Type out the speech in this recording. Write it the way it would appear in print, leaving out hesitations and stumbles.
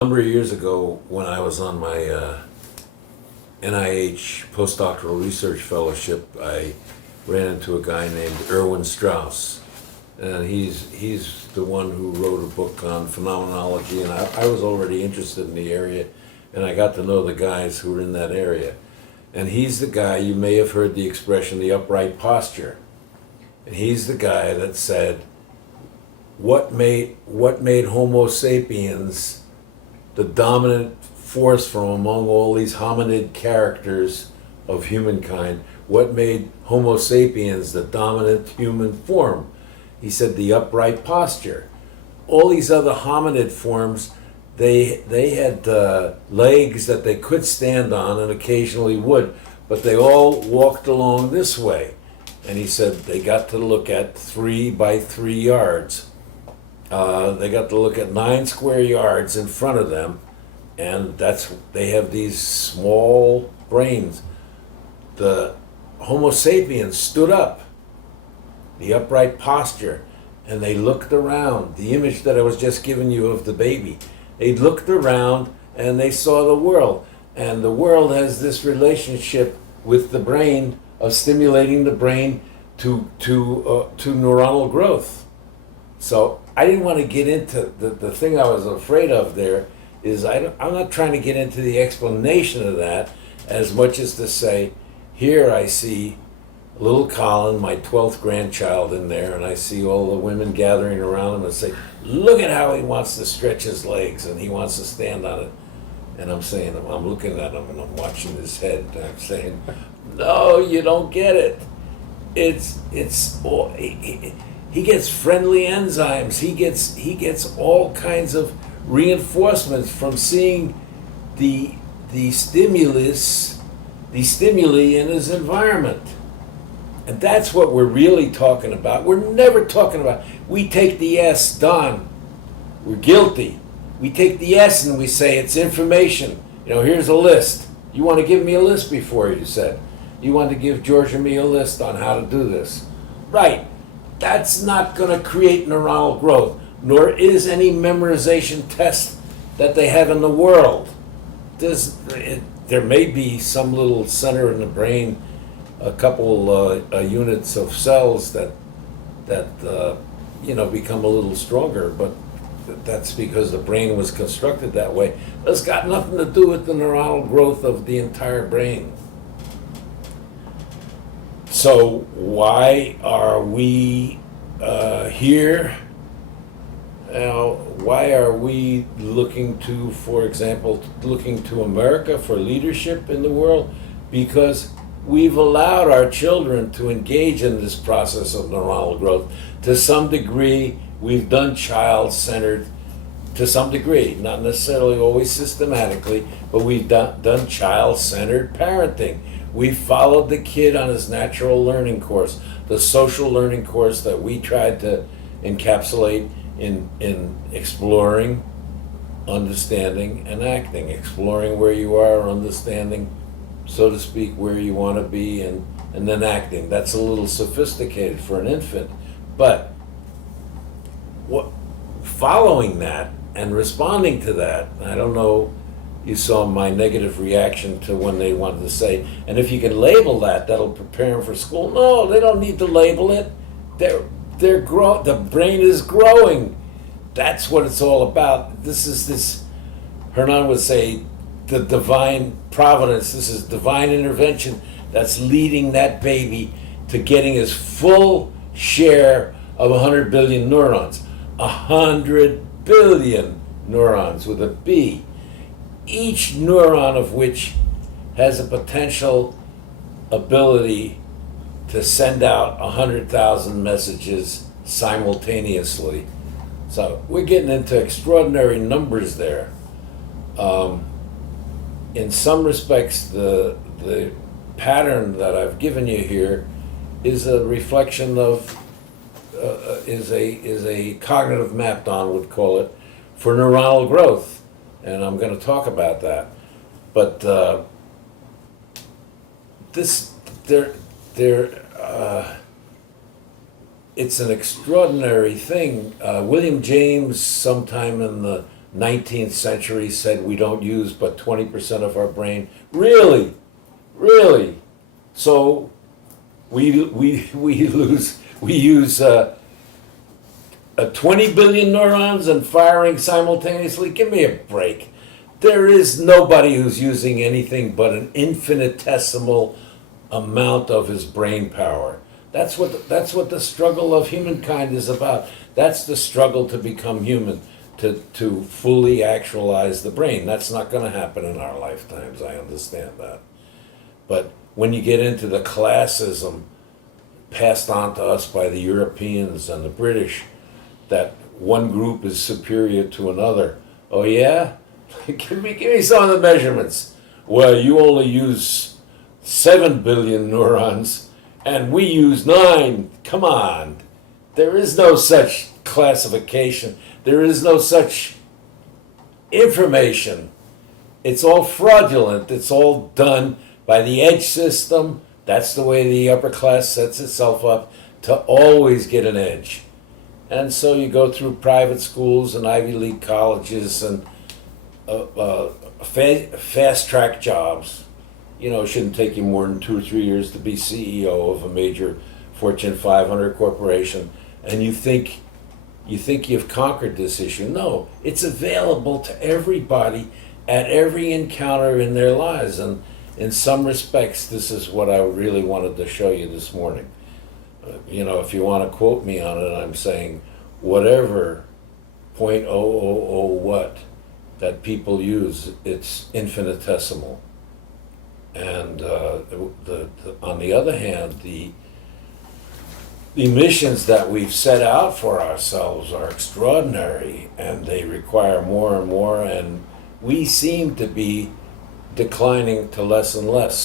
A number of years ago, when I was on my NIH postdoctoral research fellowship, I ran into a guy named Erwin Strauss, and he's the one who wrote a book on phenomenology, and I was already interested in the area, and I got to know the guys who were in that area. And he's the guy, you may have heard the expression, the upright posture. And he's the guy that said, what made Homo sapiens the dominant force from among all these hominid characters of humankind? What made Homo sapiens the dominant human form? He said the upright posture. All these other hominid forms, they had legs that they could stand on and occasionally would, but they all walked along this way. And he said they got to look at 3 by 3 yards. They got to look at 9 square yards in front of them, and they have these small brains. The Homo sapiens stood up, the upright posture, and they looked around. The image that I was just giving you of the baby, they looked around and they saw the world. And the world has this relationship with the brain of stimulating the brain to neuronal growth. So I didn't want to get into the thing I was afraid of there is I'm not trying to get into the explanation of that as much as to say, here I see little Colin, my 12th grandchild in there, and I see all the women gathering around him and say, look at how he wants to stretch his legs and he wants to stand on it. And I'm saying, I'm looking at him and I'm watching his head and I'm saying, no, you don't get it. He gets friendly enzymes. He gets all kinds of reinforcements from seeing the stimuli in his environment. And that's what we're really talking about. We're never talking about, we take the S, Don, we're guilty. We take the S and we say it's information. Here's a list. You want to give me a list before, you said. You want to give George and me a list on how to do this. Right. That's not going to create neuronal growth, nor is any memorization test that they have in the world. There may be some little center in the brain, a couple units of cells that become a little stronger, but that's because the brain was constructed that way. It's got nothing to do with the neuronal growth of the entire brain. So why are we here? Why are we looking to, for example, looking to America for leadership in the world? Because we've allowed our children to engage in this process of neuronal growth. To some degree, we've done child-centered, to some degree, not necessarily always systematically, but we've done child-centered parenting. We followed the kid on his natural learning course, the social learning course that we tried to encapsulate in exploring, understanding, and acting. Exploring where you are, understanding, so to speak, where you want to be, and then acting. That's a little sophisticated for an infant, but following that and responding to that, I don't know, you saw my negative reaction to when they wanted to say, and if you can label that, that'll prepare them for school. No, they don't need to label it. The brain is growing. That's what it's all about. Hernan would say, the divine providence. This is divine intervention that's leading that baby to getting his full share of 100 billion neurons. 100 billion neurons with a B. Each neuron of which has a potential ability to send out 100,000 messages simultaneously. So we're getting into extraordinary numbers there. In some respects, the pattern that I've given you here is a reflection of, is a cognitive map, Don would call it, for neuronal growth. And I'm going to talk about that. But it's an extraordinary thing. William James, sometime in the 19th century said we don't use but 20% of our brain. Really? Really? So we use 20 billion neurons and firing simultaneously? Give me a break. There is nobody who's using anything but an infinitesimal amount of his brain power. That's what the struggle of humankind is about. That's the struggle to become human, to fully actualize the brain. That's not going to happen in our lifetimes. I understand that. But when you get into the classism passed on to us by the Europeans and the British, that one group is superior to another. Oh yeah? give me some of the measurements. Well, you only use 7 billion neurons and we use 9. Come on. There is no such classification. There is no such information. It's all fraudulent. It's all done by the edge system. That's the way the upper class sets itself up to always get an edge. And so you go through private schools and Ivy League colleges and fast track jobs. You know, it shouldn't take you more than 2 or 3 years to be CEO of a major Fortune 500 corporation, and you think you've conquered this issue. No, it's available to everybody at every encounter in their lives, and in some respects, this is what I really wanted to show you this morning. You know, if you want to quote me on it, I'm saying whatever .000 what that people use, it's infinitesimal. And on the other hand, the missions that we've set out for ourselves are extraordinary, and they require more and more, and we seem to be declining to less and less.